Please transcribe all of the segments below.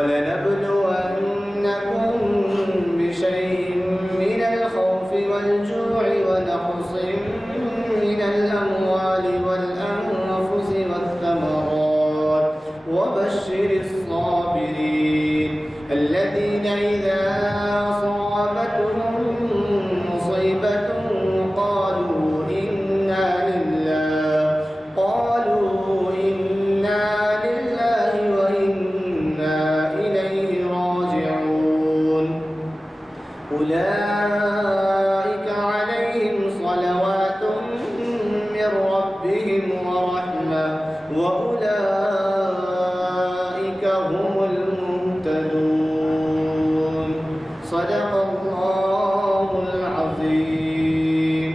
وَلَنَبْلُوَنَّكُمْ بِشَيْءٍ مِّنَ الْخَوْفِ وَالْجُوعِ وَنَقْصٍ مِّنَ الْأَمْوَالِ وَالْأَنفُسِ وَالثَّمَرَاتِ وَبَشِّرِ الصَّابِرِينَ الَّذِينَ إِذَا أَصَابَتْهُم مُّصِيبَةٌ قَالُوا إِنَّا لِلَّهِ وَإِنَّا إِلَيْهِ راجعون أُولَٰئِكَ عَلَيْهِمْ صَلَوَاتٌ مِّن رَّبِّهِمْ وَرَحْمَةٌ وَأُولَٰئِكَ هُمُ الْمُهْتَدُونَ صدق اللہ العظیم.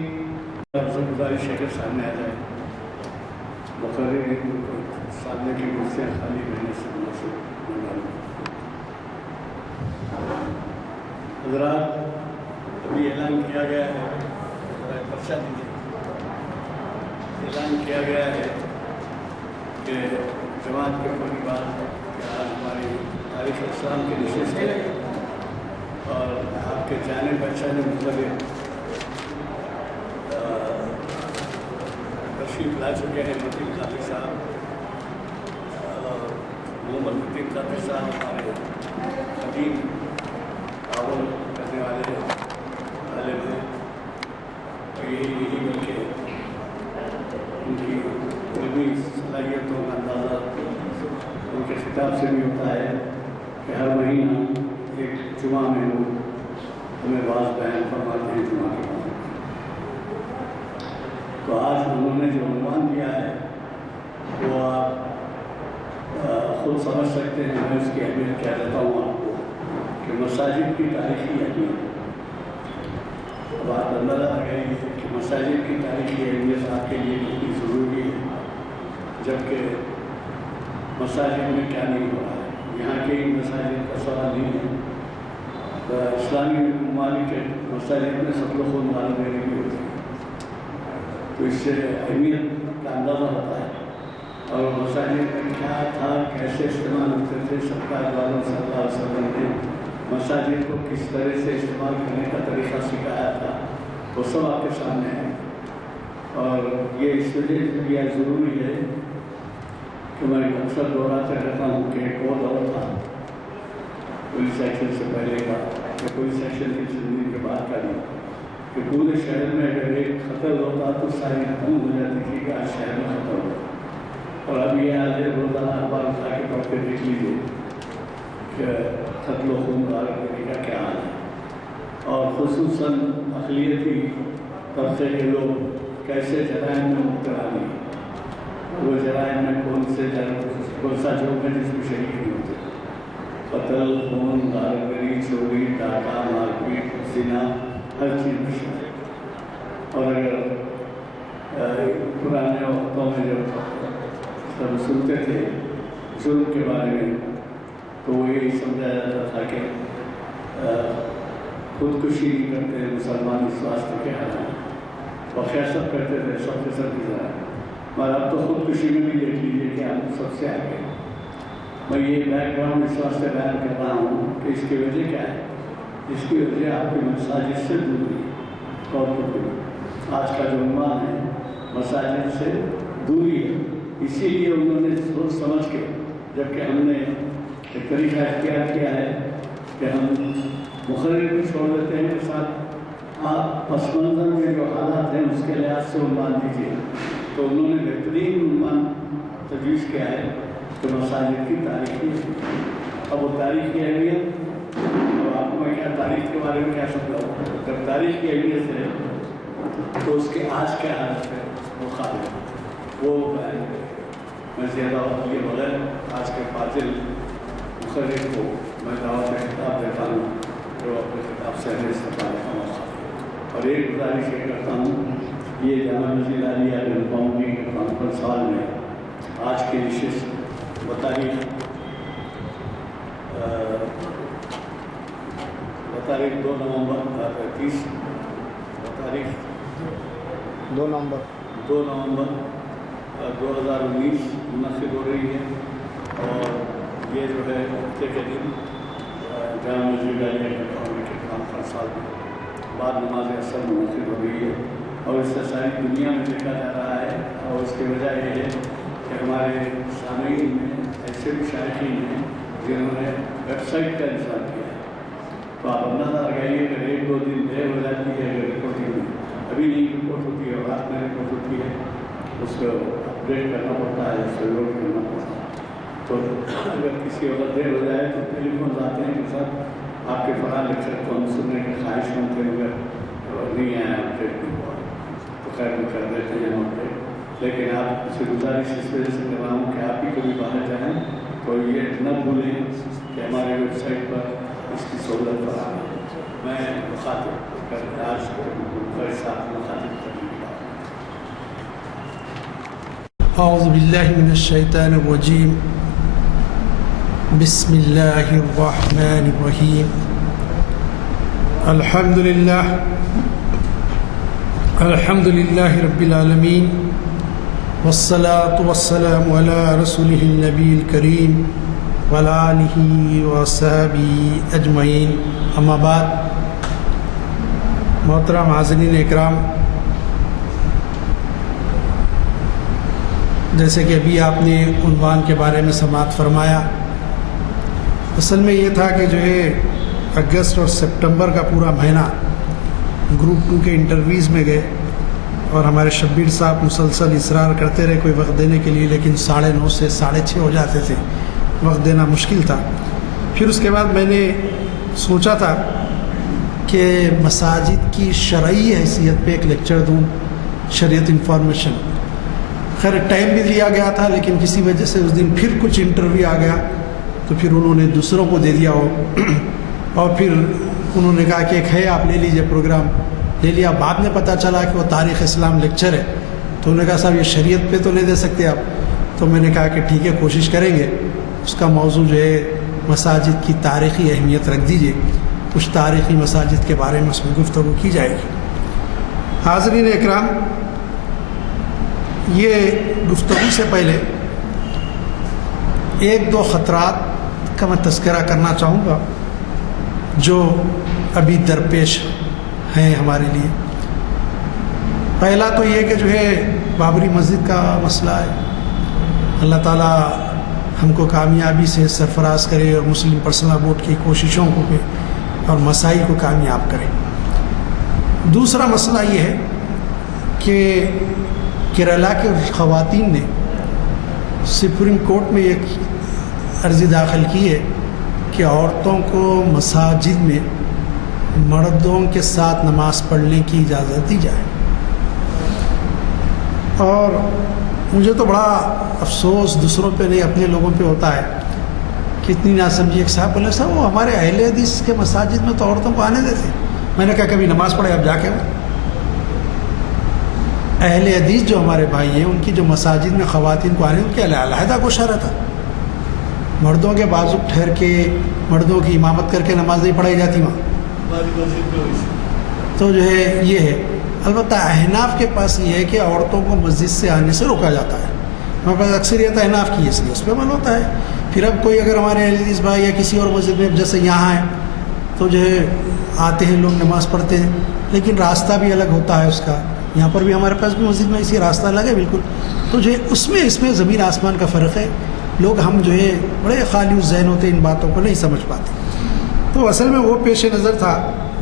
گزارش ہے کہ سامنے آ جائے. مقرر سامنے کی کرسیاں خالی رہنے سے مناسب مہربانی. حضرات ابھی اعلان کیا گیا ہے، پرچہ دیجیے. اعلان کیا گیا ہے کہ جماعت کے پریوار کہ آج ہماری تاریخ اسلام کی نشست ہے اور آپ کے جانے پہچانے مطلب تشریف لا چکے ہیں متین قادری صاحب اور محمد متین قادری صاحب ہمارے قدیم تعاون کرنے والے طالب ہیں. یہی بلکہ ان کی علمی صلاحیتوں کا اندازہ ان کے خطاب سے بھی ہوتا ہے کہ ہر مہینہ ایک جمعہ میں وہ ہمیں بعض بیان فرماتے ہیں جمعہ کے بعد. تو آج انہوں نے جو عنوان دیا ہے وہ آپ خود سمجھ سکتے ہیں. میں اس کی اہمیت کیا دیتا ہوں آپ کو کہ مساجد کی تاریخی اہمیت. اب آپ اندازہ آ گئی کہ مساجد کی تاریخی اہمیت آپ کے لیے کتنی ضروری ہے، جبکہ مساجد میں کیا نہیں ہو رہا ہے. یہاں کے مساجد کا سوال نہیں ہے. اسلامی ممالک کے مساجد میں سب لوگ خود معلوم دینے کی ہوتی ہے، تو اس سے اہمیت کا اندازہ ہوتا ہے. اور مساجد میں کیا تھا، کیسے استعمال ہوتے تھے. سرکار والوں صلی اللہ علیہ وسلم نے مساجد کو کس طرح سے استعمال کرنے کا طریقہ سکھایا تھا، وہ سب آپ کے سامنے ہے. اور یہ اس وجہ سے بھی ضروری ہے کہ میں اکثر دہراتے رہتا ہوں کہ ایک اور دور تھا پولیس ایکشن سے پہلے کا یا پولیس ایکشن کی زندگی کے بعد کا نہیں، کہ پورے شہر میں اگر ایک خطر ہوتا تو ساری ختم ہو جاتی تھی کہ آج شہر میں خطر ہو. اور اب یہ آج روزانہ اخبار اٹھا کے پڑھ کے دیکھ لیجیے کہ قتل و خون غارت کا کیا حال ہے. اور خصوصاً اقلیتی طبقے کے لوگ کیسے جرائم میں مبتلا نہیں. وہ جرائم میں کون سا جرم ہے جس میں شریک نہیں ہوتے. قتل، خون، غارت، چوری، ڈاکہ، مار پیٹ، زنا، ہر چیز میں شامل. اور اگر پرانے وقتوں میں جب سب سنتے تھے جرم کے بارے میں تو وہ یہی سمجھا جاتا تھا کہ خودکشی نہیں کرتے مسلمان اس واسطے کے حالات، وغیرہ سب کرتے تھے، سب کے سب گزارا. مگر اب تو خودکشی میں بھی دیکھ لیجیے کہ ہم سب سے آگے. میں یہ بیک گراؤنڈ اس واسطے بیان کر رہا ہوں کہ اس کی وجہ کیا ہے. اس کی وجہ آپ کی مساجد سے دوری. اور آج کا جو عنوان ہے مساجد سے دوری ہے. اسی لیے انہوں نے سوچ سمجھ کے، جبکہ ہم نے ایک طریقہ اختیار کیا ہے کہ ہم مقرر بھی چھوڑ دیتے ہیں کے ساتھ آپ پس منظر میں جو حالات ہیں اس کے لحاظ سے عنوان دیجیے. تو انہوں نے بہترین عنوان تجویز کیا ہے کہ مساجد کی تاریخی. اب وہ تاریخی اہمیت، اب آپ کو میں کیا تاریخ کے بارے میں کیا سمجھاؤں. جب تاریخ کی اہمیت ہے تو اس کے آج کے حالت ہے وہ خالی وہ بیان کرے. میں زیادہ وقت لیے بغیر آج کے فاضل مقرر کو میں دعوت میں خطاب دیتا ہوں جو اپنے خطاب سے ہمیں استفادہ کرنا. اور ایک گزارش یہ کرتا ہوں، یہ جامعہ مسجد عالیہ فاؤنڈنگ کانفرنس ہال میں آج کی نشست بتاریخ 2 نومبر 2019 منعقد ہو رہی ہے. اور یہ جو ہے ہفتے کے دن جامع مسجد عالیہ کے کانفرنس ہال میں بعد نماز اثر منعقد ہو رہی ہے، اور اس سے ساری دنیا میں دیکھا جا رہا ہے، اور اس کی وجہ یہ ہے کہ ہمارے سامعین میں ایسے بھی شائقین ہیں جنہوں نے ویب سائٹ کا انتظام کیا ہے۔ تو آپ اندازہ لگائیے کہ ایک دو دن دیر ہو جاتی ہے اگر رپورٹنگ میں، ابھی نہیں رپورٹ ہوتی ہے، رات میں رپورٹ ہوتی ہے، اس کو اپڈیٹ کرنا پڑتا ہے، اس کو لوڈ کرنا پڑتا ہے۔ تو اگر کسی وقت دیر ہو جائے تو ٹیلی فون آتے ہیں کہ سر آپ کے فلاں لیکچر کو ہم سننے کی خواہش مند تھے مگر نہیں آیا اپڈیٹ نہیں ہوا، تو خیر میں کر دیتے ہیں اپڈیٹ۔ لیکن آپ سے گزارش اس وجہ سے کر رہا ہوں کہ آپ بھی کبھی باہر جائیں تو یہ نہ بھولیں کہ ہمارے ویب سائٹ پر اس کی سہولت فراہم ہے۔ میں مخاطب کر آج کے ساتھ مخاطب کرنے کی بات۔ اعوذ باللہ من الشیطان الرجیم، بسم اللہ الرحمن الرحیم، الحمد للہ رب العالمین، والصلاة والسلام علی رسولہ النبی الکریم وعلی آلہ وصحبہ اجمعین، اما بعد۔ محترم حاضرین اکرام، جیسے کہ ابھی آپ نے عنوان کے بارے میں سماعت فرمایا، اصل میں یہ تھا کہ جو ہے اگست اور سپٹمبر کا پورا مہینہ گروپ 2 کے انٹرویوز میں گئے، اور ہمارے شبیر صاحب مسلسل اصرار کرتے رہے کوئی وقت دینے کے لیے، لیکن 9:30 سے 6:30 ہو جاتے تھے، وقت دینا مشکل تھا۔ پھر اس کے بعد میں نے سوچا تھا کہ مساجد کی شرعی حیثیت پہ ایک لیکچر دوں، شریعت انفارمیشن۔ خیر ٹائم بھی لیا گیا تھا، لیکن کسی وجہ سے اس دن پھر کچھ انٹرویو آ گیا، تو پھر انہوں نے دوسروں کو دے دیا ہو، اور پھر انہوں نے کہا کہ ایک ہے آپ لے لیجئے پروگرام، لے لیا۔ بعد میں پتہ چلا کہ وہ تاریخ اسلام لیکچر ہے، تو انہوں نے کہا صاحب یہ شریعت پہ تو نہیں دے سکتے آپ، تو میں نے کہا کہ ٹھیک ہے کوشش کریں گے۔ اس کا موضوع جو ہے مساجد کی تاریخی اہمیت رکھ دیجئے، کچھ تاریخی مساجد کے بارے میں اس میں گفتگو کی جائے گی۔ حاضرین اکرام، یہ گفتگو سے پہلے ایک دو خطرات کا میں تذکرہ کرنا چاہوں گا جو ابھی درپیش ہیں ہمارے لیے۔ پہلا تو یہ کہ جو ہے بابری مسجد کا مسئلہ ہے، اللہ تعالیٰ ہم کو کامیابی سے سرفراز کرے اور مسلم پرسنل بورڈ کی کوششوں کو پہ اور مسائل کو کامیاب کرے۔ دوسرا مسئلہ یہ ہے کہ کیرلا کے خواتین نے سپریم کورٹ میں ایک عرضی داخل کی ہے کہ عورتوں کو مساجد میں مردوں کے ساتھ نماز پڑھنے کی اجازت دی جائے، اور مجھے تو بڑا افسوس دوسروں پہ نہیں اپنے لوگوں پہ ہوتا ہے کہ اتنی نہ سمجھی۔ ایک صاحب بولے صاحب وہ ہمارے اہل حدیث کے مساجد میں تو عورتوں کو آنے دیتے۔ میں نے کہا کبھی نماز پڑھے اب جا کے؟ اہل حدیث جو ہمارے بھائی ہیں ان کی جو مساجد میں خواتین کو آنے ان کے علیحدہ گوشہ رہتا، مردوں کے بازو ٹھہر کے مردوں کی امامت کر کے نماز نہیں پڑھائی جاتی وہاں، تو جو ہے یہ ہے۔ البتہ احناف کے پاس یہ ہے کہ عورتوں کو مسجد سے آنے سے روکا جاتا ہے، ہمارے پاس اکثریت احناف کی ہے، اس لیے اس پہ عمل ہوتا ہے۔ پھر اب کوئی اگر ہمارے اہل حدیث بھائی یا کسی اور مسجد میں جیسے یہاں ہے تو جو ہے آتے ہیں لوگ نماز پڑھتے ہیں، لیکن راستہ بھی الگ ہوتا ہے اس کا۔ یہاں پر بھی ہمارے پاس بھی مسجد میں اسی راستہ الگ ہے بالکل، تو جو ہے اس میں زمین آسمان کا فرق ہے۔ لوگ ہم جو ہے بڑے خالی ذہن ہوتے ان باتوں کو نہیں سمجھ پاتے، تو اصل میں وہ پیش نظر تھا،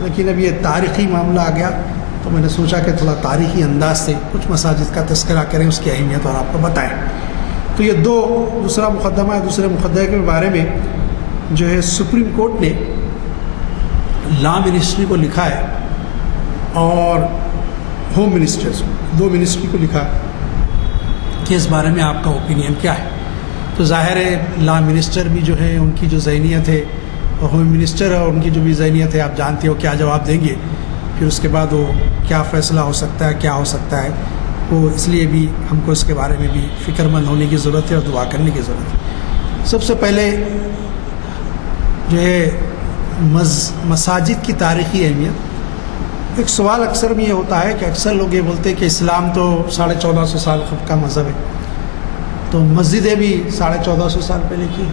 لیکن اب یہ تاریخی معاملہ آ گیا تو میں نے سوچا کہ تھوڑا تاریخی انداز سے کچھ مساجد کا تذکرہ کریں، اس کی اہمیت اور آپ کو بتائیں۔ تو یہ دوسرا مقدمہ ہے۔ دوسرے مقدمے کے بارے میں جو ہے سپریم کورٹ نے لا منسٹری کو لکھا ہے اور ہوم منسٹرز دو منسٹری کو لکھا کہ اس بارے میں آپ کا اوپینین کیا ہے۔ تو ظاہر ہے لا منسٹر بھی جو ہے ان کی جو ذہنیت ہے اور ہوم منسٹر اور ان کی جو بھی ذہنیت ہے آپ جانتے ہو کیا جواب دیں گے، پھر اس کے بعد وہ کیا فیصلہ ہو سکتا ہے کیا ہو سکتا ہے، وہ اس لیے بھی ہم کو اس کے بارے میں بھی فکر مند ہونے کی ضرورت ہے اور دعا کرنے کی ضرورت ہے۔ سب سے پہلے جو ہے مساجد کی تاریخی اہمیت، ایک سوال اکثر بھی یہ ہوتا ہے کہ اکثر لوگ یہ بولتے ہیں کہ اسلام تو 1450 سال کا مذہب ہے، تو مسجدیں بھی 1450 سال پہلے کی،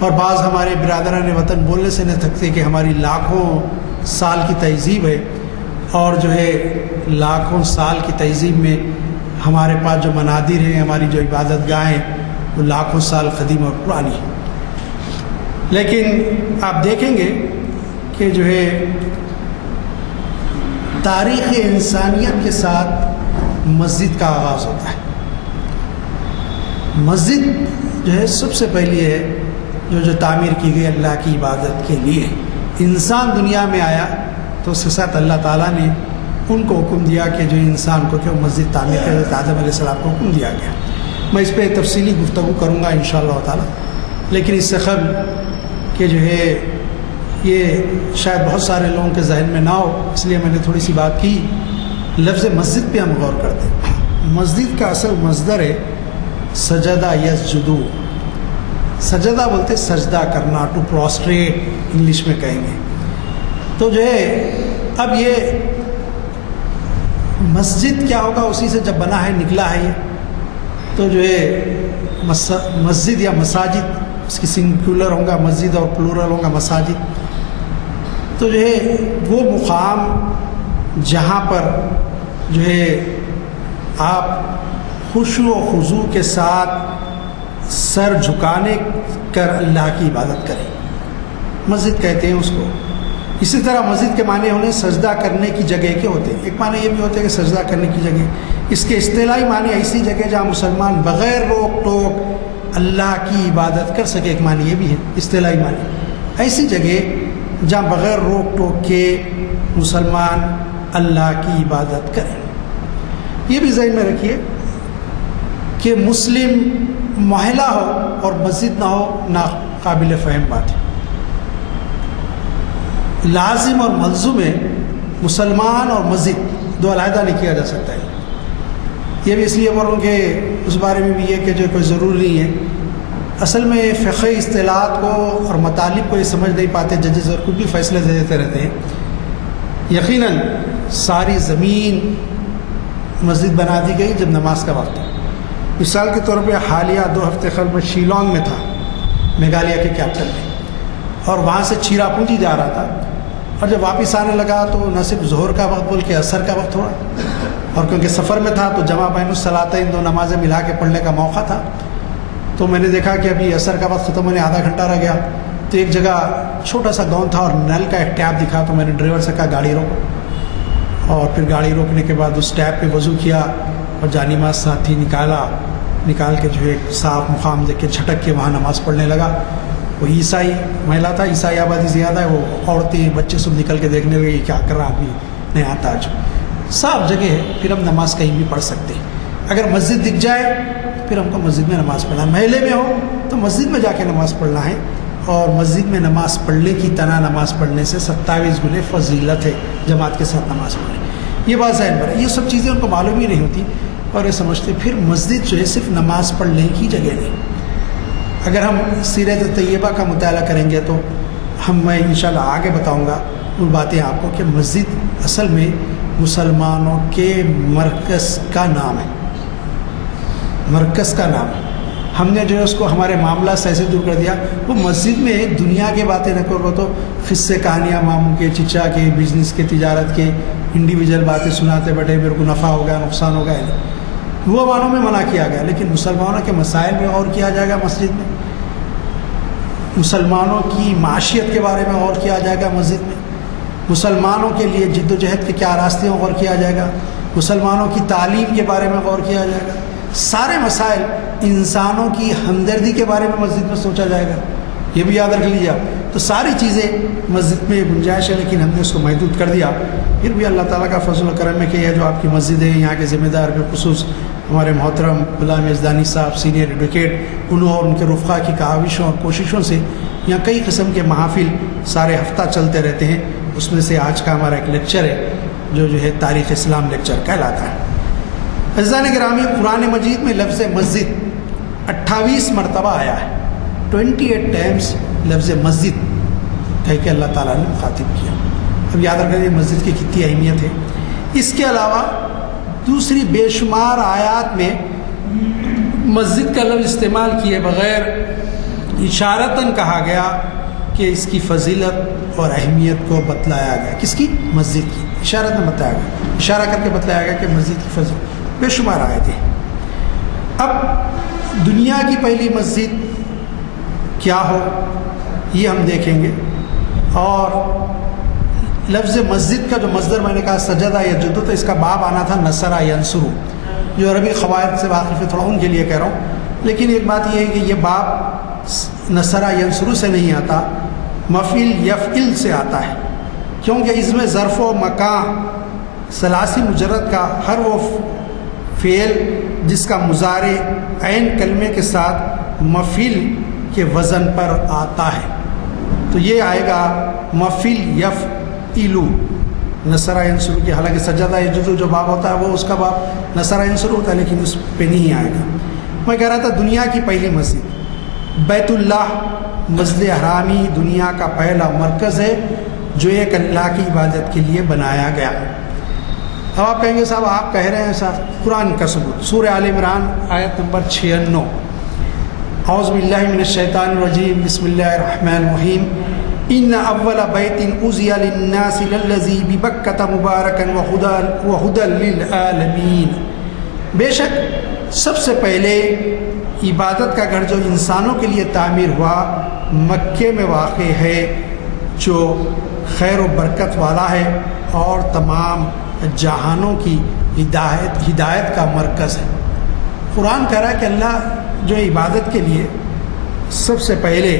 اور بعض ہمارے برادران وطن بولنے سے نہ تھکتے کہ ہماری لاکھوں سال کی تہذیب ہے، اور جو ہے لاکھوں سال کی تہذیب میں ہمارے پاس جو منادر ہیں، ہماری جو عبادت گاہیں ہیں، وہ لاکھوں سال قدیم اور پرانی ہیں۔ لیکن آپ دیکھیں گے کہ جو ہے تاریخ انسانیت کے ساتھ مسجد کا آغاز ہوتا ہے۔ مسجد جو ہے سب سے پہلی ہے جو تعمیر کی گئی اللہ کی عبادت کے لیے۔ انسان دنیا میں آیا تو اس کے ساتھ اللہ تعالیٰ نے ان کو حکم دیا کہ جو انسان کو کہ وہ مسجد تعمیر کرے، آدم علیہ السلام کو حکم دیا گیا۔ میں اس پہ تفصیلی گفتگو کروں گا انشاءاللہ تعالیٰ، لیکن اس سے قبل کہ جو ہے یہ شاید بہت سارے لوگوں کے ذہن میں نہ ہو، اس لیے میں نے تھوڑی سی بات کی۔ لفظ مسجد پہ ہم غور کرتے ہیں۔ مسجد کا اصل مصدر ہے سجدہ یسجدو۔ سجدہ بولتے سجدہ کرنا، ٹو پروسٹریٹ انگلش میں کہیں گے۔ تو جو ہے اب یہ مسجد کیا ہوگا، اسی سے جب بنا ہے نکلا ہے یہ، تو جو ہے مسجد یا مساجد، اس کی سنگولر ہوگا مسجد اور پلورل ہوگا مساجد۔ تو جو ہے وہ مقام جہاں پر جو ہے آپ خشوع و خضوع کے ساتھ سر جھکانے کر اللہ کی عبادت کریں، مسجد کہتے ہیں اس کو۔ اسی طرح مسجد کے معنی ہونے سجدہ کرنے کی جگہ کے ہوتے ہیں۔ ایک معنی یہ بھی ہوتا ہے کہ سجدہ کرنے کی جگہ، اس کے اصطلاحی معنی ایسی جگہ جہاں مسلمان بغیر روک ٹوک اللہ کی عبادت کر سکے، ایک معنی یہ بھی ہے اصطلاحی معنی، ایسی جگہ جہاں بغیر روک ٹوک کے مسلمان اللہ کی عبادت کریں۔ یہ بھی ذہن میں رکھیے کہ مسلم محلہ ہو اور مسجد نہ ہو، ناقابل فہم بات ہے۔ لازم اور ملزوم ہے، مسلمان اور مسجد دو علیحدہ نہیں کیا جا سکتا ہے۔ یہ بھی اس لیے بول رہا ہوں کہ اس بارے میں بھی یہ کہ جو کوئی ضروری نہیں ہے۔ اصل میں فقہی اصطلاحات کو اور مطالب کو یہ سمجھ نہیں پاتے ججز، اور کچھ بھی فیصلے دے دیتے رہتے ہیں۔ یقیناً ساری زمین مسجد بنا دی گئی جب نماز کا وقت ہو۔ مثال کے طور پہ حالیہ 2 ہفتے قبل میں شیلانگ میں تھا، میگھالیہ کے کیپٹل میں، اور وہاں سے چیرا پونجی جا رہا تھا، اور جب واپس آنے لگا تو نہ صرف ظہر کا وقت بول کے عصر کا وقت ہوا، اور کیونکہ سفر میں تھا تو جمع بین الصلاتین 2 نمازیں ملا کے پڑھنے کا موقع تھا۔ تو میں نے دیکھا کہ ابھی عصر کا وقت ختم ہونے آدھا گھنٹہ رہ گیا، تو ایک جگہ چھوٹا سا گاؤں تھا اور نل کا ایک ٹیپ دکھا، تو میں نے ڈرائیور سے کہا گاڑی روکو، اور پھر گاڑی روکنے کے بعد اس ٹیپ پہ وضو کیا اور جانماز ساتھی نکال کے جو ہے صاف مقام دیکھ کے جھٹک کے وہاں نماز پڑھنے لگا۔ وہ عیسائی محلہ تھا، عیسائی آبادی زیادہ ہے، وہ عورتیں بچے سب نکل کے دیکھنے لگے کیا کر رہا آدمی نہیں آتا آج۔ صاف جگہ ہے، پھر ہم نماز کہیں بھی پڑھ سکتے ہیں۔ اگر مسجد دکھ جائے پھر ہم کو مسجد میں نماز پڑھنا ہے، محلے میں ہو تو مسجد میں جا کے نماز پڑھنا ہے، اور مسجد میں نماز پڑھنے کی طرح نماز پڑھنے سے 27 گنے فضیلت ہے جماعت کے ساتھ نماز پڑھیں۔ یہ بات ذہن میں ہے، یہ سب چیزیں ان کو معلوم ہی نہیں ہوتی اور یہ سمجھتے پھر مسجد جو ہے صرف نماز پڑھنے کی جگہ نہیں۔ اگر ہم سیرت طیبہ کا مطالعہ کریں گے تو میں انشاءاللہ آگے بتاؤں گا وہ باتیں آپ کو کہ مسجد اصل میں مسلمانوں کے مرکز کا نام ہے، مرکز کا نام ہے۔ ہم نے جو ہے اس کو ہمارے معاملہ سے ایسے دور کر دیا، وہ مسجد میں دنیا کی باتیں نہ کرو تو قصے کہانیاں ماموں کے، چچا کے، بزنس کے، تجارت کے، انڈیویجول باتیں سناتے بیٹھے میرے کو نفع ہو گیا نقصان ہو گیا، وہ معنوں میں منع کیا گیا۔ لیکن مسلمانوں کے مسائل میں اور کیا جائے گا، مسجد میں مسلمانوں کی معاشیت کے بارے میں اور کیا جائے گا، مسجد میں مسلمانوں کے لیے جد و جہد کے کیا راستے ہیں غور کیا جائے گا، مسلمانوں کی تعلیم کے بارے میں غور کیا جائے گا، سارے مسائل، انسانوں کی ہمدردی کے بارے میں مسجد میں سوچا جائے گا۔ یہ بھی یاد رکھ لیجیے آپ۔ تو ساری چیزیں مسجد میں گنجائش ہے، لیکن ہم نے اس کو محدود کر دیا۔ پھر بھی اللہ تعالیٰ کا فضل و کرم ہے کہ یہ جو آپ کی مسجد ہے، یہاں کے ذمہ دار بالخصوص ہمارے محترم غلام یزدانی صاحب سینئر ایڈوکیٹ، انہوں اور ان کے رفقا کی کاوشوں اور کوششوں سے یہاں کئی قسم کے محافل سارے ہفتہ چلتے رہتے ہیں۔ اس میں سے آج کا ہمارا ایک لیکچر ہے جو ہے تاریخ اسلام لیکچر کہلاتا ہے۔ عزیزان گرامی، قرآن مجید میں لفظ مسجد 28 مرتبہ آیا ہے، 28 ٹائمز لفظ مسجد کہہ کے اللہ تعالیٰ نے مخاطب کیا۔ اب یاد رکھیں مسجد کی کتنی اہمیت ہے۔ اس کے علاوہ دوسری بے شمار آیات میں مسجد کا لفظ استعمال کیے بغیر اشارتاً کہا گیا کہ اس کی فضیلت اور اہمیت کو بتلایا گیا. کس کی؟ مسجد کی. اشارتاً بتایا گیا، اشارہ کر کے بتلایا گیا کہ مسجد کی فضیلت. بے شمار آئے تھے. اب دنیا کی پہلی مسجد کیا ہو یہ ہم دیکھیں گے. اور لفظ مسجد کا جو مصدر میں نے کہا سجدہ یسجد، تو اس کا باب آنا تھا نصر ینصر. جو عربی قواعد سے واقف ہے تھوڑا ان کے لیے کہہ رہا ہوں. لیکن ایک بات یہ ہے کہ یہ باب نصر ینصر سے نہیں آتا، مفعول یفعل سے آتا ہے، کیونکہ اس میں ظرف و مکان ثلاثی مجرد کا ہر وہ فعل جس کا مضارع عین کلمے کے ساتھ مفعول کے وزن پر آتا ہے. تو یہ آئے گا مفعول یفعل نصر ینصر کی. حالانکہ سجدہ یسجد جو باب ہوتا ہے وہ اس کا باب نصر ینصر ہوتا ہے، لیکن اس پہ نہیں آئے گا. میں کہہ رہا تھا دنیا کی پہلی مسجد بیت اللہ، مسجد حرامی دنیا کا پہلا مرکز ہے جو ایک اللہ کی عبادت کے لیے بنایا گیا. اب آپ کہیں گے صاحب آپ کہہ رہے ہیں صاحب قرآن کا ثبوت. سورہ آل عمران آیت نمبر 96. اعوذ باللہ من الشیطان الرجیم، بسم اللہ الرحمن الرحیم. ان اول بیت اُزِّیَ للناس للذی ببکۃ مبارکا وہدی للعالمین. بے شک سب سے پہلے عبادت کا گھر جو انسانوں کے لیے تعمیر ہوا مکے میں واقع ہے، جو خیر و برکت والا ہے اور تمام جہانوں کی ہدایت کا مرکز ہے. قرآن کہہ رہا ہے کہ اللہ جو عبادت کے لیے سب سے پہلے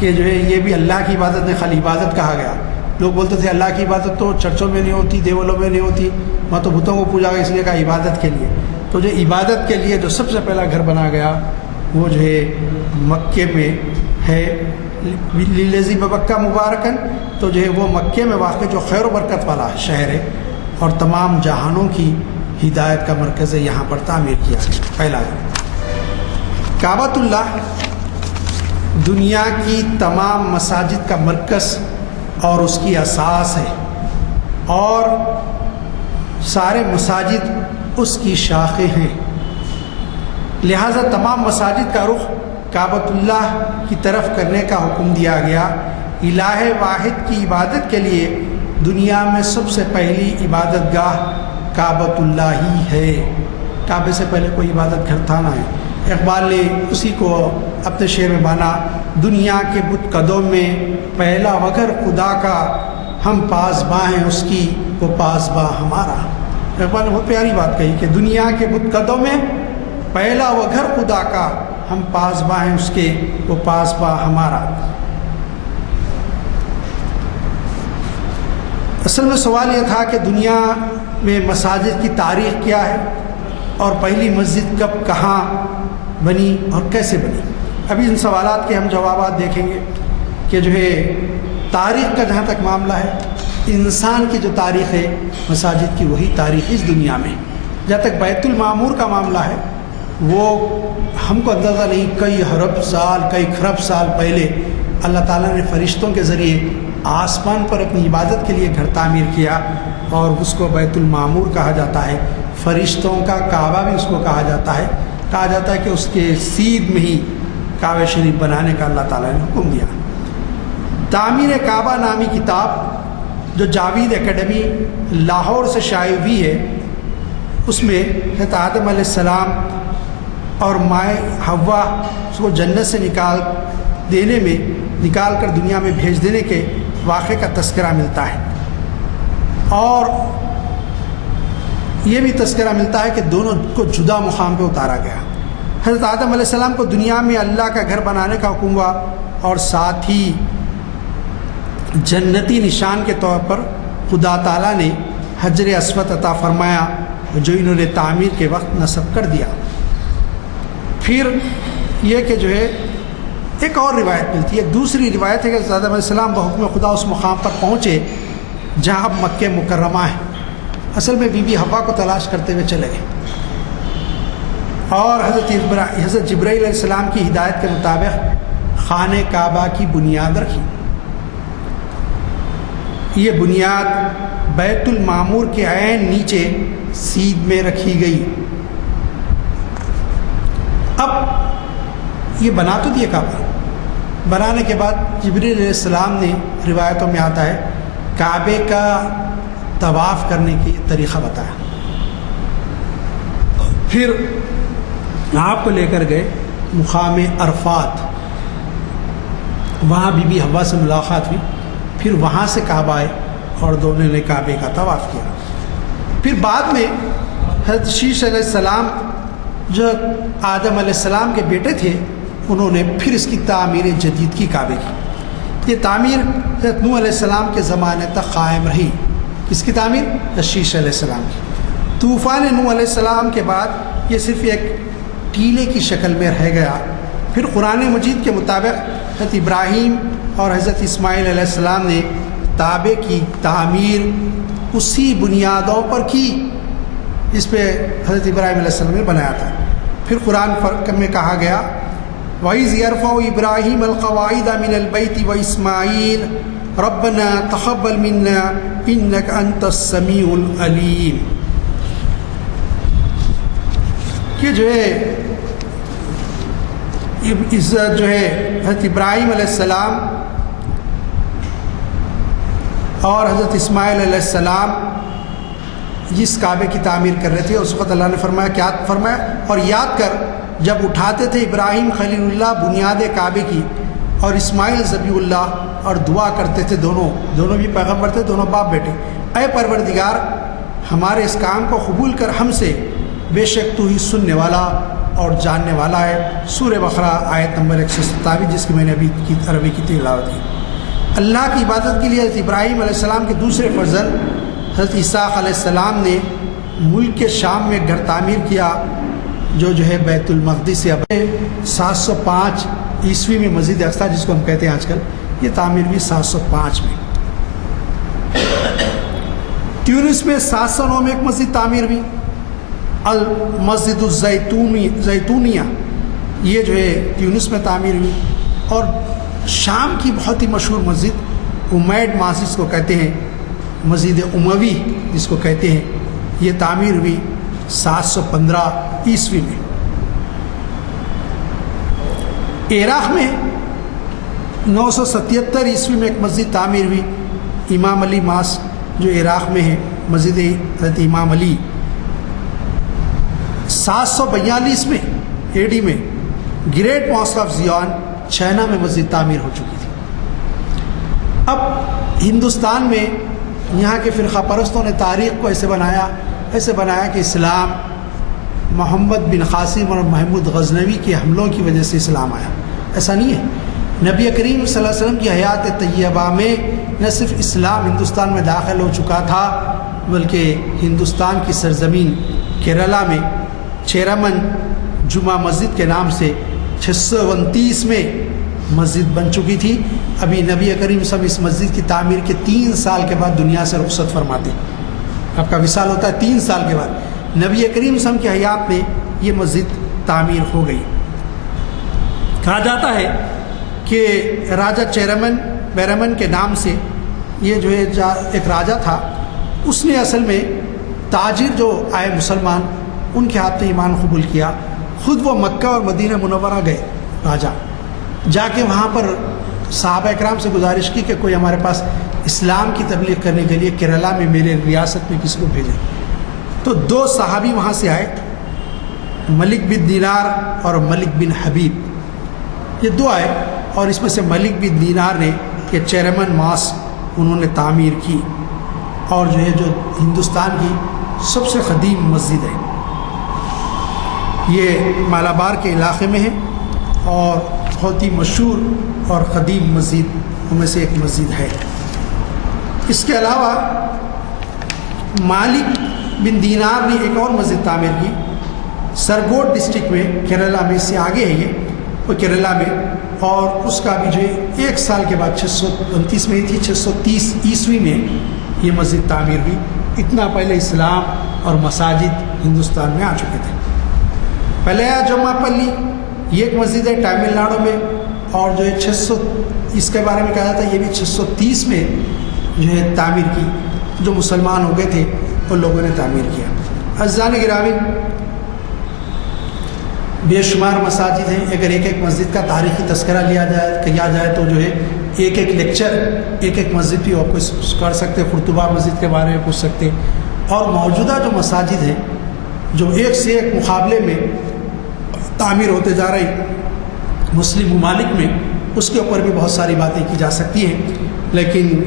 کہ جو ہے یہ بھی اللہ کی عبادت نہیں، خالی عبادت کہا گیا. لوگ بولتے تھے اللہ کی عبادت تو چرچوں میں نہیں ہوتی، دیولوں میں نہیں ہوتی، وہاں تو بتوں کو پوجا گیا، اس لیے کہا عبادت کے لیے. تو جو عبادت کے لیے جو سب سے پہلا گھر بنا گیا وہ جو ہے مکے میں ہے. للذی ببکہ مبارکن، تو جو ہے وہ مکے میں واقع جو خیر و برکت والا شہر ہے اور تمام جہانوں کی ہدایت کا مرکز ہے، یہاں پر تعمیر کیا گیا. پہلا کعبۃ اللہ دنیا کی تمام مساجد کا مرکز اور اس کی اساس ہے، اور سارے مساجد اس کی شاخیں ہیں. لہذا تمام مساجد کا رخ کعبۃ اللہ کی طرف کرنے کا حکم دیا گیا. الہ واحد کی عبادت کے لیے دنیا میں سب سے پہلی عبادت گاہ کعبۃ اللہ ہی ہے. کعبے سے پہلے کوئی عبادت گھر تھا نہ ہے. اقبال نے اسی کو اپنے شعر میں مانا، دنیا کے بت قدوں میں پہلا وگھر خدا کا، ہم پاسباں ہیں اس کی وہ پاسباں ہمارا. اقبال نے بہت پیاری بات کہی کہ دنیا کے بت قدوں میں پہلا وگھر خدا کا، ہم پاسباں ہیں اس کے وہ پاسباں ہمارا. اصل میں سوال یہ تھا کہ دنیا میں مساجد کی تاریخ کیا ہے اور پہلی مسجد کب کہاں بنی اور کیسے بنی. ابھی ان سوالات کے ہم جوابات دیکھیں گے کہ جو ہے تاریخ کا جہاں تک معاملہ ہے، انسان کی جو تاریخ ہے مساجد کی وہی تاریخ اس دنیا میں. جہاں تک بیت المعمور کا معاملہ ہے وہ ہم کو اندازہ نہیں، کئی ارب سال کئی خرب سال پہلے اللہ تعالیٰ نے فرشتوں کے ذریعے آسمان پر اپنی عبادت کے لیے گھر تعمیر کیا اور اس کو بیت المعمور کہا جاتا ہے. فرشتوں کا کعبہ بھی اس کو کہا جاتا ہے. کہا جاتا ہے کہ اس کے سیدھ میں ہی کعبہ شریف بنانے کا اللہ تعالیٰ نے حکم دیا. تعمیر کعبہ نامی کتاب جو جاوید اکیڈمی لاہور سے شائع ہوئی ہے، اس میں حضرت آدم علیہ السلام اور مائے حوا اس کو جنت سے نکال کر دنیا میں بھیج دینے کے واقعے کا تذکرہ ملتا ہے. اور یہ بھی تذکرہ ملتا ہے کہ دونوں کو جدا مقام پہ اتارا گیا. حضرت آدم علیہ السلام کو دنیا میں اللہ کا گھر بنانے کا حکم ہوا، اور ساتھ ہی جنتی نشان کے طور پر خدا تعالیٰ نے حجر اسود عطا فرمایا جو انہوں نے تعمیر کے وقت نصب کر دیا. پھر یہ کہ جو ہے ایک اور روایت ملتی ہے، دوسری روایت ہے کہ حضرت آدم علیہ السلام بحکم خدا اس مقام پر پہنچے جہاں اب مکہ مکرمہ ہے. اصل میں بی بی حوا کو تلاش کرتے ہوئے چلے گئے اور حضرت جبرائیل علیہ السلام کی ہدایت کے مطابق خانہ کعبہ کی بنیاد رکھی. یہ بنیاد بیت المعمور کے عین نیچے سیدھ میں رکھی گئی. اب یہ بنا تو دیا کعبہ، بنانے کے بعد جبریل علیہ السلام نے، روایتوں میں آتا ہے، کعبے کا طواف کرنے کی طریقہ بتایا، پھر آپ کو لے کر گئے مقام عرفات، وہاں بی بی حوا سے ملاقات ہوئی، پھر وہاں سے کعبہ آئے اور دونوں نے کعبے کا طواف کیا۔ پھر بعد میں حضرت شیش علیہ السلام جو آدم علیہ السلام کے بیٹے تھے، انہوں نے پھر اس کی تعمیر جدید کی کعبے کی۔ یہ تعمیر حضرت نوح علیہ السلام کے زمانے تک قائم رہی۔ اس کی تعمیر حضرت شیش علیہ السلام کی۔ طوفان نوح علیہ السلام کے بعد یہ صرف ایک ٹیلے کی شکل میں رہ گیا۔ پھر قرآن مجید کے مطابق حضرت ابراہیم اور حضرت اسماعیل علیہ السلام نے کعبے کی تعمیر اسی بنیادوں پر کی جس پہ حضرت ابراہیم علیہ السلام نے بنایا تھا۔ پھر قرآن میں کہا گیا وَإِذْ يَرْفَعُ إِبْرَاهِيمَ الْقَوَاعِدَ مِنَ الْبَيْتِ وَإِسْمَاعِيلُ رَبَّنَا تَقَبَّلْ مِنَّا إِنَّكَ أَنْتَ السَّمِيعُ الْعَلِيمُ۔ کہ جو ہے عزت جو ہے حضرت ابراہیم علیہ السلام اور حضرت اسماعیل علیہ السلام جس کعبے کی تعمیر کر رہے تھے، اس وقت اللہ نے فرمایا، کیا فرمایا؟ اور یاد کر جب اٹھاتے تھے ابراہیم خلیل اللہ بنیاد کعبے کی اور اسماعیل ذبیح اللہ، اور دعا کرتے تھے، دونوں بھی پیغمبر تھے، دونوں باپ بیٹے، اے پروردگار ہمارے اس کام کو قبول کر ہم سے، بے شک تو ہی سننے والا اور جاننے والا ہے۔ سورہ بقرہ آیت نمبر 127، جس کی میں نے ابھی عربی کی تلاوت کی۔ اللہ کی عبادت کے لیے حضرت ابراہیم علیہ السلام کے دوسرے فرزند حضرت اسحاق علیہ السلام نے ملک کے شام میں گھر تعمیر کیا جو ہے بیت المقدس سے۔ اب 705 عیسوی میں مسجد اقصی جس کو ہم کہتے ہیں آج کل، یہ تعمیر ہوئی 705 میں۔ تیونس میں 709 میں ایک مسجد تعمیر ہوئی، المسجد الزیتونیہ، یہ جو ہے تیونس میں تعمیر ہوئی۔ اور شام کی بہت ہی مشہور مسجد امیڈ مسجد کو کہتے ہیں، مسجد اموی جس کو کہتے ہیں، یہ تعمیر ہوئی 715 عیسوی میں۔ عراق میں 977 عیسوی میں ایک مسجد تعمیر ہوئی، امام علی ماسک جو عراق میں ہے، مسجد حضرت امام علی۔ 742 میں اے ڈی میں گریٹ ماسک آف زیون چائنا میں مسجد تعمیر ہو چکی تھی۔ اب ہندوستان میں یہاں کے فرقہ پرستوں نے تاریخ کو ایسے بنایا کہ اسلام محمد بن قاسم اور محمود غزنوی کے حملوں کی وجہ سے اسلام آیا۔ ایسا نہیں ہے، نبی کریم صلی اللہ علیہ وسلم کی حیات طیبہ میں نہ صرف اسلام ہندوستان میں داخل ہو چکا تھا، بلکہ ہندوستان کی سرزمین کیرلا میں چیرمن جمعہ مسجد کے نام سے 629 میں مسجد بن چکی تھی۔ ابھی نبی کریم صلی اللہ علیہ وسلم اس مسجد کی تعمیر کے 3 سال کے بعد دنیا سے رخصت فرماتے، آپ کا وصال ہوتا ہے 3 سال کے بعد، نبی کریم صلی اللہ علیہ وسلم کی حیات میں یہ مسجد تعمیر ہو گئی۔ کہا جاتا ہے کہ راجہ بیرمن کے نام سے یہ جو ہے ایک راجہ تھا، اس نے اصل میں تاجر جو آئے مسلمان ان کے ہاتھ میں ایمان قبول کیا، خود وہ مکہ اور مدینہ منورہ گئے راجہ، جا کے وہاں پر صحابہ اکرام سے گزارش کی کہ کوئی ہمارے پاس اسلام کی تبلیغ کرنے کے لیے کیرلا میں میرے ریاست میں کسی کو بھیجے۔ تو 2 صحابی وہاں سے آئے، ملک بن دینار اور ملک بن حبیب، یہ 2 آئے، اور اس میں سے ملک بن دینار نے یہ چیرمن ماسک انہوں نے تعمیر کی، اور جو ہے جو ہندوستان کی سب سے قدیم مسجد ہے، یہ مالابار کے علاقے میں ہے اور بہت ہی مشہور اور قدیم مسجد میں سے ایک مسجد ہے۔ اس کے علاوہ مالک بن دینار نے ایک اور مسجد تعمیر کی سرگوڈ ڈسٹرکٹ میں، کیرلا میں، اس سے آگے ہے یہ، وہ کیرلا میں، اور اس کا بھی جو ہے 1 سال کے بعد 629 میں تھی، 630 عیسوی میں یہ مسجد تعمیر ہوئی۔ اتنا پہلے اسلام اور مساجد ہندوستان میں آ چکے تھے۔ پہلے آیا جمعہ پلی، یہ ایک مسجد ہے تامل ناڈو میں، اور جو ہے 600 اس کے بارے میں کہا جاتا ہے یہ بھی 630 میں جو ہے تعمیر کی، جو مسلمان ہو گئے تھے ان لوگوں نے تعمیر کیا۔ عزیزان گرامی، بے شمار مساجد ہیں. اگر ایک ایک مسجد کا تاریخی تذکرہ کیا جائے تو جو ہے ایک ایک لیکچر ایک ایک مسجد بھی آپ کو کر سکتے. قرطبہ مسجد کے بارے میں پوچھ سکتے. اور موجودہ جو مساجد ہیں جو ایک سے ایک مقابلے میں تعمیر ہوتے جا رہی مسلم ممالک میں، اس کے اوپر بھی بہت ساری باتیں کی جا سکتی ہیں. لیکن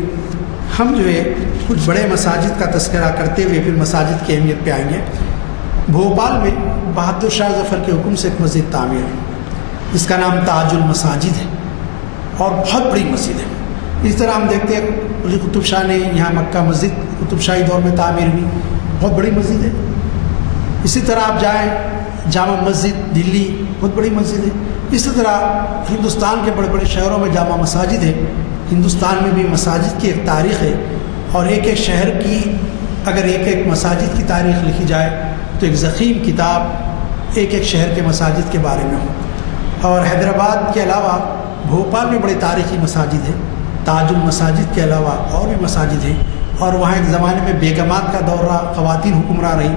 ہم جو ہے کچھ بڑے مساجد کا تذکرہ کرتے ہوئے پھر مساجد کی اہمیت پہ آئیں گے. بھوپال میں بہادر شاہ ظفر کے حکم سے ایک مسجد تعمیر ہے جس کا نام تاج المساجد ہے اور بہت بڑی مسجد ہے. اس طرح ہم دیکھتے ہیں قلی قطب شاہ نے یہاں مکہ مسجد قطب شاہی دور میں تعمیر ہوئی، بہت بڑی مسجد ہے. اسی طرح آپ جائیں جامع مسجد دلی، بہت بڑی مسجد ہے. اسی طرح ہندوستان کے بڑے بڑے شہروں میں جامع مساجد ہے. ہندوستان میں بھی مساجد کی ایک تاریخ ہے، اور ایک ایک شہر کی اگر ایک ایک مساجد کی تاریخ لکھی جائے تو ایک ضخیم کتاب ایک ایک شہر کے مساجد کے بارے میں ہو. اور حیدرآباد کے علاوہ بھوپال میں بڑے تاریخی مساجد ہیں. تاج المساجد کے علاوہ اور بھی مساجد ہیں. اور وہاں ایک زمانے میں بیگمات کا دور رہا، خواتین حکمراں رہیں.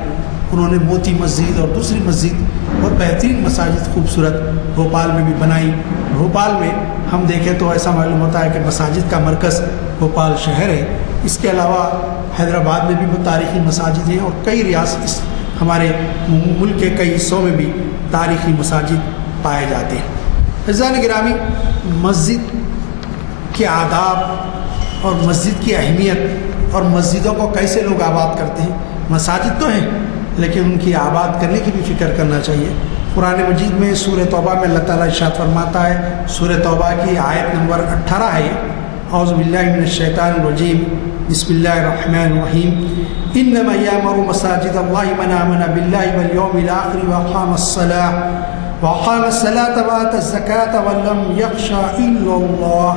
انہوں نے موتی مسجد اور دوسری مسجد اور بہترین مساجد خوبصورت بھوپال میں بھی بنائی. بھوپال میں ہم دیکھیں تو ایسا معلوم ہوتا ہے کہ مساجد کا مرکز بھوپال شہر ہے. اس کے علاوہ حیدرآباد میں بھی بہت تاریخی مساجد ہیں، اور کئی ریاست ہمارے ملک کے کئی حصوں میں بھی تاریخی مساجد پائے جاتے ہیں. عزیزان گرامی، مسجد کے آداب اور مسجد کی اہمیت اور مسجدوں کو کیسے لوگ آباد کرتے ہیں. مساجد تو ہیں لیکن ان کی آباد کرنے کی بھی فکر کرنا چاہیے. قرآن مجید میں سورہ توبہ میں اللہ تعالیٰ ارشاد فرماتا ہے، سورہ توبہ کی آیت نمبر 18 ہے، اعوذ باللہ من الشیطان الرجیم، بسم اللہ الرحمن الرحیم، انما یامر مساجد اللہ من آمن باللہ والیوم الآخر واقام الصلاة وآتى الزکاة ولم یخش الا اللہ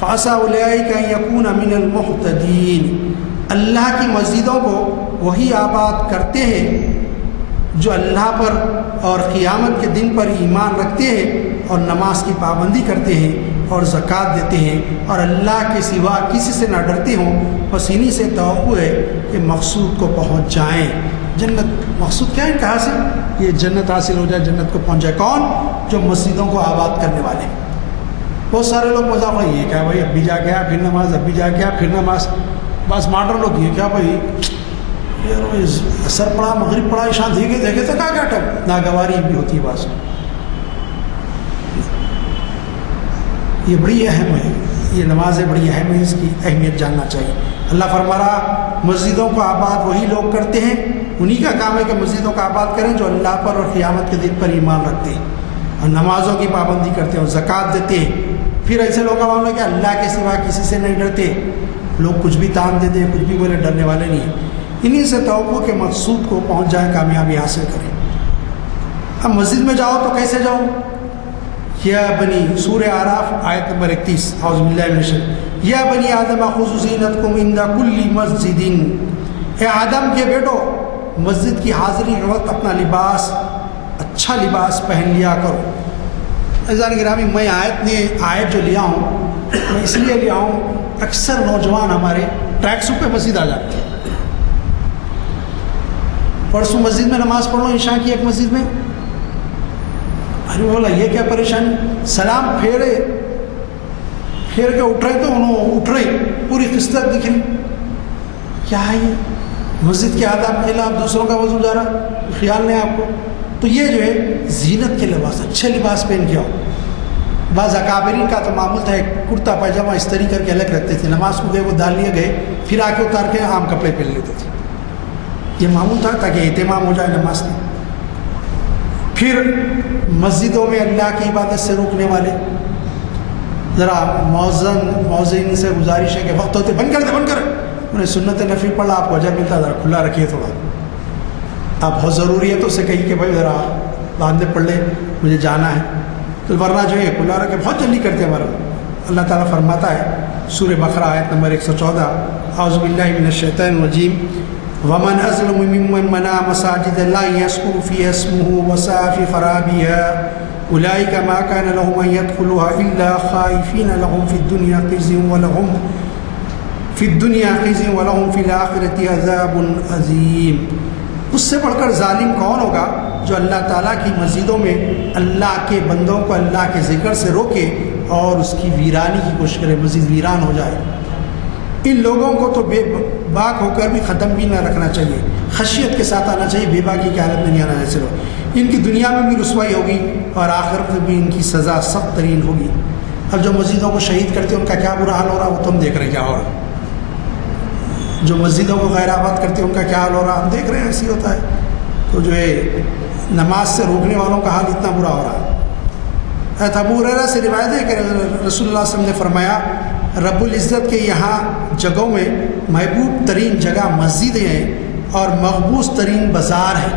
فعسى اولئک ان یکون من المہتدین. اللہ کی مسجدوں کو وہی آباد کرتے ہیں جو اللہ پر اور قیامت کے دن پر ایمان رکھتے ہیں اور نماز کی پابندی کرتے ہیں اور زکوٰۃ دیتے ہیں اور اللہ کے سوا کسی سے نہ ڈرتے ہوں. بس انہی سے توقع ہے کہ مقصود کو پہنچ جائیں. جنت مقصود کیا ہے کہاں سے؟ یہ جنت حاصل ہو جائے، جنت کو پہنچ جائے. کون؟ جو مسجدوں کو آباد کرنے والے. بہت سارے لوگ مذاق یہ کیا بھائی اب بھی جا کے آیا پھر نماز، اب بھی جا کے آیا پھر نماز. بس ماڈرن لوگ یہ کیا بھائی اثر پڑا مغرب پڑا عشاء دیکھے تو کیا ٹائم ناگواری بھی ہوتی ہے. بس یہ بڑی اہم ہے، یہ نمازیں بڑی اہم ہے، اس کی اہمیت جاننا چاہیے. اللہ فرما رہا مسجدوں کو آباد وہی لوگ کرتے ہیں، انہی کا کام ہے کہ مسجدوں کو آباد کریں جو اللہ پر اور قیامت کے دن پر ایمان رکھتے ہیں اور نمازوں کی پابندی کرتے ہیں اور زکوٰۃ دیتے ہیں. پھر ایسے لوگوں کا معاملہ ہے کہ اللہ کے سوا کسی سے نہیں ڈرتے. لوگ کچھ بھی تان دے دیں، کچھ بھی بولے، ڈرنے والے نہیں ہیں. انہی سے توقع کے مقصود کو پہنچ جائیں، کامیابی حاصل کریں. اب مسجد میں جاؤ تو کیسے جاؤ؟ یا بنی سورہ اعراف آیت نمبر 31، اعوذ باللہ من الشیطان، یا بنی آدم خذوا زینتکم عند کل مسجد. اے آدم کے بیٹو، مسجد کی حاضری کے وقت اپنا لباس، اچھا لباس پہن لیا کرو. عزیزان گرامی، میں آیت جو لیا ہوں میں اس لیے لیا ہوں، اکثر نوجوان ہمارے ٹریک سوٹ پہ مسجد آ جاتے ہیں. پرسوں مسجد میں نماز پڑھ لو عشاء کی ایک مسجد میں، ارے بولا یہ کیا پریشانی، سلام پھیر کے اٹھ رہے تو انہوں اٹھ رہے پوری خصلت دکھ رہی. کیا ہے یہ؟ مسجد کے آداب کے خلاف، دوسروں کا وضو جا رہا، خیال نہیں آپ کو. تو یہ جو ہے زینت کے لباس، اچھے لباس پہن کے آؤ. بعض اکابرین کا تو معمول تھا کرتا پاجامہ استری کر کے الگ رکھتے تھے، نماز کو گئے وہ ڈال لیے گئے، پھر آ کے اتار کے عام کپڑے پہن لیتے تھے. یہ معمول تھا تاکہ اہتمام ہو جائے نماز میں. پھر مسجدوں میں اللہ کی عبادت سے روکنے والے، ذرا مؤذن سے گزارش ہے کہ وقت ہوتے بند کر انہیں سنت نفل پڑھا، آپ کو اجر ملتا، ذرا کھلا رکھیے تھوڑا. آپ بہت ضروری ہے تو اسے کہیے کہ بھائی ذرا بعد میں پڑھ لیں، مجھے جانا ہے. تو ورنہ جو ہے کھلا رکھے، بہت جلدی کرتے ہمارا. اللہ تعالیٰ فرماتا ہے سورہ بقرہ آیت نمبر 114، اعوذ باللہ من الشیطان الرجیم، ومن أظلم ممن منع مساجد الله يذكر فيها اسمه وسعى في خرابها أولئك ما كان لهم أن يدخلوها إلا خائفين لهم في الدنيا خزي ولهم في الآخرة عذاب عظيم. اس سے بڑھ کر ظالم کون ہوگا جو اللہ تعالیٰ کی مسجدوں میں اللہ کے بندوں کو اللہ کے ذکر سے روکے اور اس کی ویرانی کی کوشش کرے، مسجد ویران ہو جائے۔ ان لوگوں کو تو بے باک ہو کر بھی ختم بھی نہ رکھنا چاہیے، خشیت کے ساتھ آنا چاہیے، بے باکی کی حالت میں نہیں آنا چاہیے۔ ان کی دنیا میں بھی رسوائی ہوگی اور آخرت میں بھی ان کی سزا سخت ترین ہوگی۔ اب جو مسجدوں کو شہید کرتے ہیں ان کا کیا برا حال ہو رہا ہے وہ تو ہم دیکھ رہے ہیں کیا ہو رہا ہے۔ جو مسجدوں کو غیر آباد کرتے ہیں ان کا کیا حال ہو رہا ہے ہم دیکھ رہے ہیں، ایسی ہوتا ہے۔ تو جو ہے نماز سے روکنے والوں کا حال اتنا برا ہو رہا ہے۔ حضرت ابو ہریرہ سے روایت ہے کہ رسول اللہ صلی اللہ علیہ وسلم نے فرمایا رب العزت کے یہاں جگہوں میں محبوب ترین جگہ مسجدیں ہیں اور مقبوض ترین بازار ہے۔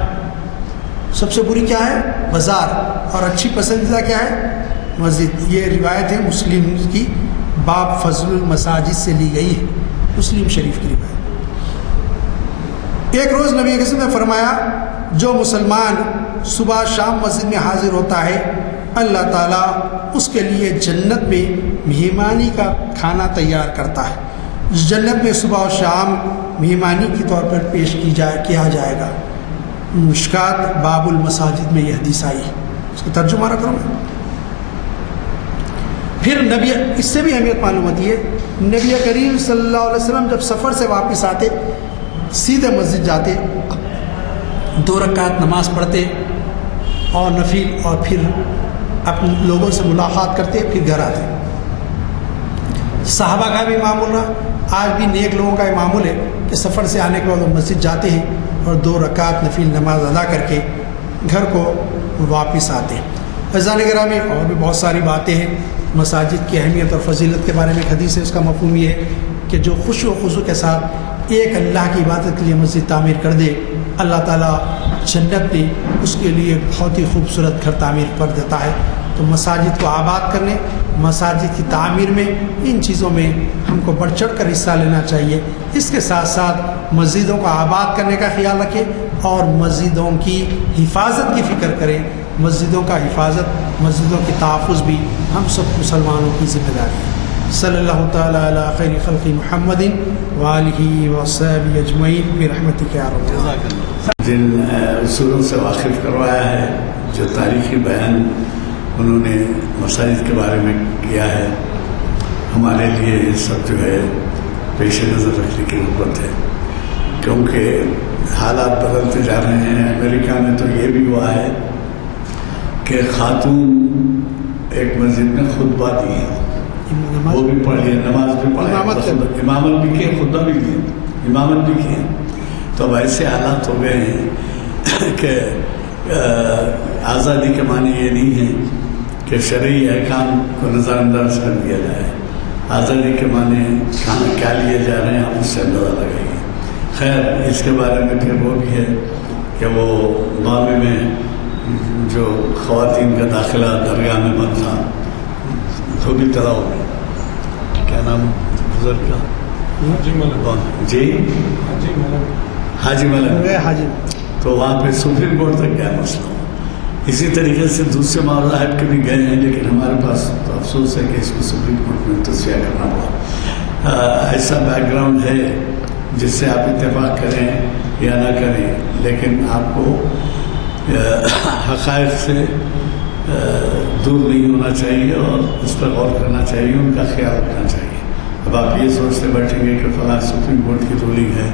سب سے بری کیا ہے؟ بازار، اور اچھی پسندیدہ کیا ہے؟ مسجد۔ یہ روایت ہے مسلم کی، باب فضل المساجد سے لی گئی ہے، مسلم شریف کی روایت۔ ایک روز نبی کریم نے فرمایا جو مسلمان صبح شام مسجد میں حاضر ہوتا ہے اللہ تعالیٰ اس کے لیے جنت میں مہمانی کا کھانا تیار کرتا ہے، جنت میں صبح و شام مہمانی کے طور پر پیش کیا جائے گا۔ مشکات باب المساجد میں یہ حدیث آئی ہے، اس کا ترجمہ رکھ رہا ہوں۔ پھر نبی، اس سے بھی اہمیت معلوم ہوتی ہے، نبی کریم صلی اللہ علیہ وسلم جب سفر سے واپس آتے سیدھے مسجد جاتے، 2 رکعت نماز پڑھتے اور نفل، اور پھر اپنے لوگوں سے ملاقات کرتے، پھر گھر آتے۔ صحابہ کا بھی معمول رہا، آج بھی نیک لوگوں کا یہ معمول ہے کہ سفر سے آنے کے بعد وہ مسجد جاتے ہیں اور 2 رکعت نفل نماز ادا کر کے گھر کو واپس آتے ہیں۔ عزیزان گرامی، اور بھی بہت ساری باتیں ہیں مساجد کی اہمیت اور فضیلت کے بارے میں۔ ایک حدیث ہے، اس کا مفہوم یہ ہے کہ جو خوشی و خضوع کے ساتھ ایک اللہ کی عبادت کے لیے مسجد تعمیر کر دے، اللہ تعالیٰ جنت میں اس کے لیے بہت ہی خوبصورت گھر تعمیر کر دیتا ہے۔ تو مساجد کو آباد کرنے، مساجد کی تعمیر میں، ان چیزوں میں ہم کو بڑھ چڑھ کر حصہ لینا چاہیے۔ اس کے ساتھ ساتھ مسجدوں کو آباد کرنے کا خیال رکھیں اور مسجدوں کی حفاظت کی فکر کریں۔ مسجدوں کا حفاظت، مسجدوں کی تحفظ بھی ہم سب مسلمانوں کی ذمہ داری ہے۔ صلی اللہ تعالیٰ علی خیر خلق محمد وآلہ وصحبہ اجمعین برحمتک یا رب العالمین۔ جن اصولوں سے واقف کروایا ہے، جو تاریخی بیان انہوں نے مساجد کے بارے میں کیا ہے، ہمارے لیے یہ سب جو ہے پیش نظر رکھنے کی ضرورت ہے، کیونکہ حالات بدلتے جا رہے ہیں۔ امریکہ میں تو یہ بھی ہوا ہے کہ خاتون ایک مسجد میں خطبہ دی ہے، وہ بھی پڑھ لیا، نماز بھی پڑھا، امامت بھی کی، خطبہ بھی کی، امامت بھی کی۔ تو اب ایسے حالات ہو گئے ہیں کہ آزادی کے معنی یہ نہیں ہے کہ شرعی احکام کو نظر انداز کر دیا جائے۔ آزادی کے معنی کہاں کیا لیے جا رہے ہیں، ہم اس سے اندازہ لگائیے۔ خیر، اس کے بارے میں پھر وہ بھی ہے کہ وہ معاملے میں جو خواتین کا داخلہ درگاہ میں بند تھا، تو بھی طرح ہو گیا، کیا نام بزرگ کا؟ جی حاجی ملک، تو وہاں پہ سپریم کورٹ تک گیا مسئلہ۔ اسی طریقے سے دوسرے مذاہب کے بھی گئے ہیں، لیکن ہمارے پاس تو افسوس ہے کہ اس کو سپریم کورٹ میں تصفیہ کرنا پڑا۔ ایسا بیک گراؤنڈ ہے جس سے آپ اتفاق کریں یا نہ کریں، لیکن آپ کو حقائق سے دور نہیں ہونا چاہیے اور اس پر غور کرنا چاہیے، ان کا خیال رکھنا چاہیے۔ اب آپ یہ سوچتے بیٹھیں گے کہ فلاں سپریم کورٹ کی رولنگ ہے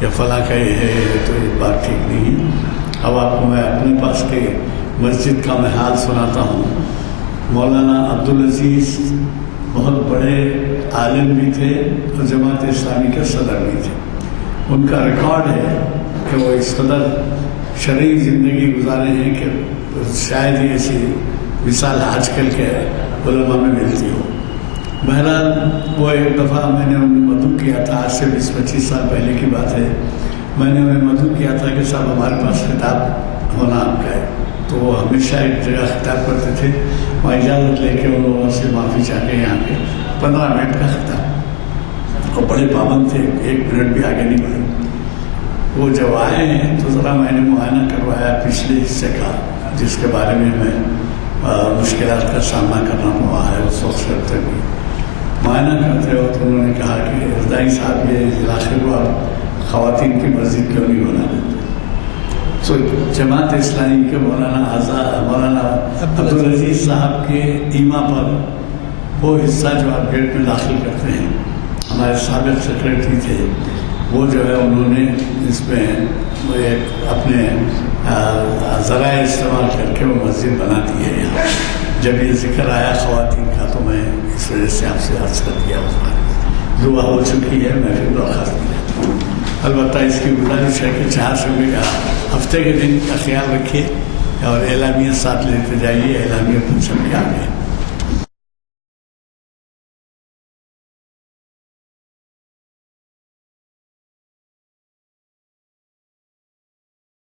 یا فلاں کا یہ ہے، تو یہ بات ٹھیک نہیں ہے۔ اب آپ کو میں اپنے پاس کے مسجد کا میں حال سناتا ہوں۔ مولانا عبدالعزیز بہت بڑے عالم بھی تھے اور جماعت اسلامی کے صدر بھی تھے۔ ان کا ریکارڈ ہے کہ وہ اس قدر شرعی زندگی گزارے ہیں کہ شاید ہی ایسی مثال آج کل کے علماء میں ملتی ہو۔ بہرحال وہ ایک دفعہ میں نے انہیں مدعو کیا تھا، آج سے 20-25 سال پہلے کی بات ہے، میں نے انہیں مدعو کیا تھا کہ صاحب ہمارے پاس خطاب ہونا آپ کا ہے۔ تو وہ ہمیشہ ایک جگہ خطاب کرتے تھے، وہاں اجازت لے کے ان لوگوں سے معافی چاہ کے یہاں پہ 15 منٹ کا خطاب، اور بڑے پابند تھے، 1 منٹ بھی آگے نہیں بڑھے۔ وہ جب آئے ہیں تو ذرا میں نے معائنہ کروایا پچھلے حصے کا، جس کے بارے میں مشکلات کا سامنا کرنا پڑا ہے اس وقت سے اب تک بھی۔ معائنہ کرتے وقت انہوں نے کہا کہ رضائی صاحب یہ علاقے کو آپ خواتین کی مسجد کیوں نہیں بنا دیتے؟ تو جماعت اسلامی کے مولانا عبدالعزیز صاحب کے ایما پر وہ حصہ جو آپ گیٹ میں داخل کرتے ہیں، ہمارے سابق سیکرٹری تھے وہ جو ہے انہوں نے اس میں اپنے ذرائع استعمال کر کے وہ مسجد بنا دی ہے یہاں. جب یہ ذکر آیا خواتین کا تو میں اس وجہ سے آپ سے عرض کر دیا. اس بار دعا ہو چکی ہے، میں پھر درخواست کی. البتہ اس کی گزارش ہے کہ 4 شعبے کا ہفتے کے دن کا خیال رکھیے اور اعلامیہ ساتھ لیتے جائیے. اعلامیہ پر چھپ کے آ گئے.